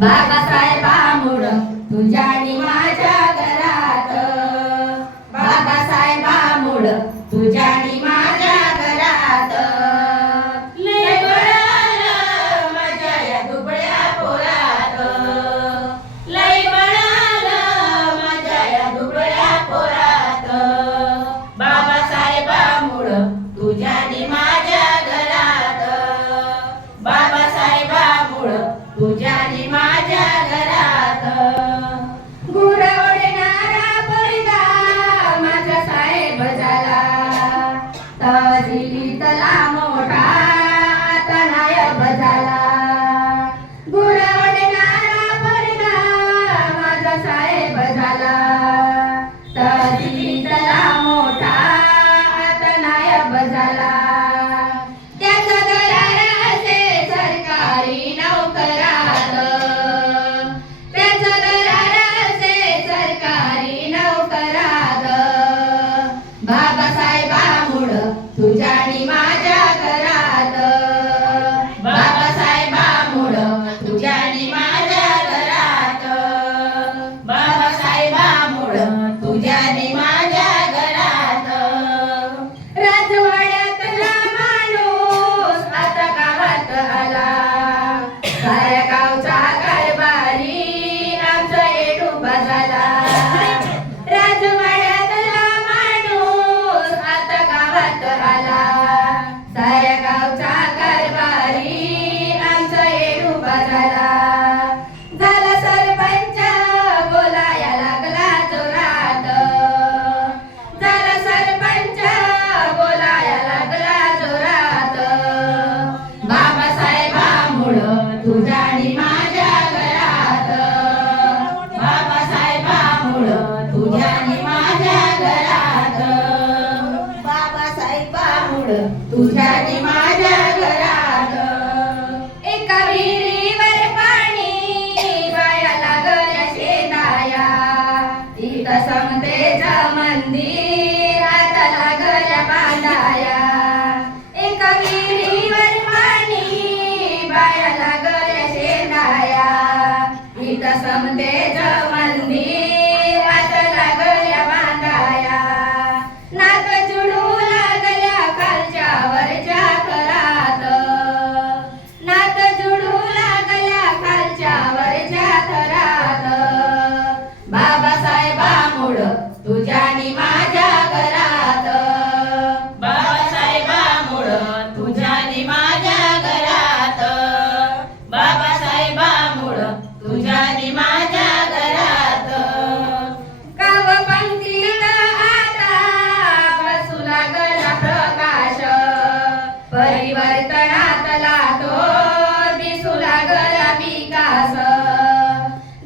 बाबासाहेबामुळं तुझ्या आणि माझ्या घरात, बाबासाहेबामुळं तुझ्या आणि माझ्या घरात लय बळालं माझ्या या दुबळ्या पोरात, लय बळालं माझ्या या दुबळ्या पोरात, बाबासाहेबामुळं तुझ्या आणि माझ्या घरात, बाबासाहेबामुळं तुझ्या आणि माझ्या घरात गुरं ओढणारा पोरगा माझा साहेब झाला, तहसीलीतला मोठा आता नायब झाला. गुरं ओढणारा पोरगा माझा साहेब झाला, तहसीलीतला मोठा आता नायब झाला. त्याचा दरार असे सरकारी नोकरात, त्याचा दरार असे सरकारी नोकरात, बाबासाहेबामुळं तुझ्या आणि माझ्या घरात, बाबासाहेबामुळं तुझ्या आणि माझ्या घरात, बाबासाहेबामुळं तुझ्या आणि माझ्या घरात. राजवाड्यातला माणूस आता गावात आला, साऱ्या गावचा कारभारी आमचा येडोबा झाला. राजवाड्यातला माणूस आता गावात आला, साऱ्या गावचा कारभारी आमचा येडोबा झाला. झाला सरपंच बोलाया लागला जोरात, झाला सरपंच बोलाया लागला जोरात, बाबासाहेबामुळं तुझ्या आणि माझ्या घरात, बाबासाहेबामुळं तुझ्या आणि माझ्या घरात, बाबासाहेबामुळं तुझ्या आणि माझ्या घरात. एका विहिरीवर पाणी बाया लागल्या शेताया, तिथं समतेचं मंदिर आता लागल्या बांधाया. एका विहिरीवर पाणी बाया लागल्या शेताया, तिथं समतेचं मंदिर आता लागल्या बांधाया. नाक जुडू लागल्या खालच्या वरच्या थरात, नाक जुडू लागल्या खालच्या वरच्या थरात, बाबासाहेबामुळं तुझ्या आणि माझ्या घरात, बाबासाहेबामुळं तुझ्या आणि माझ्या घरात, बाबासाहेबामुळं तुझ्या आणि माझ्या घरात. गावपंक्तीत आता बसू लागला प्रकाश, परिवर्तनातला तो दिसू लागला विकास.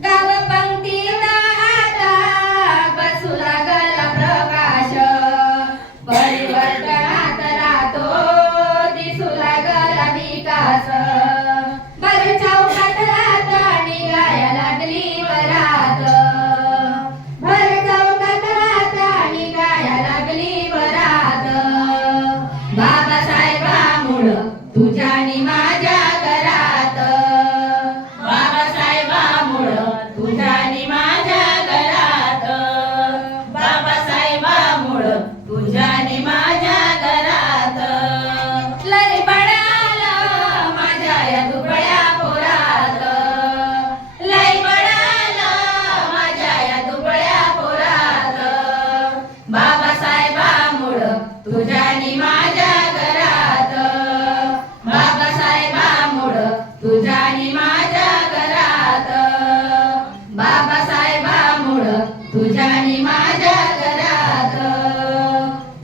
गावपंक्तीत आता बसू लागला प्रकाश, परिवर्तनातला तो दिसू लागला विकास. भर चौकात आता निघाया लागली वरात, भर चौकात आता निघाया लागली वरात, बाबासाहेबामुळं तुझ्या आणि माझ्या घरात, बाबासाहेबामुळं तुझ्या आणि माझ्या घरात, बाबासाहेबामुळं तुझ्या आणि माझ्या घरात. लय बळालं माझ्या या दुबळ्या पोरात, लय बळालं माझ्या या दुबळ्या पोरात, बाबासाहेबामुळं तुझ्या आणि माझ्या घरात, बाबासाहेबामुळं तुझ्या आणि माझ्या घरात, बाबासाहेबामुळं तुझ्या आणि माझ्या घरात,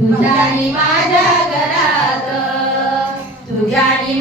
तुझ्या आणि माझ्या घरात, तुझ्या आणि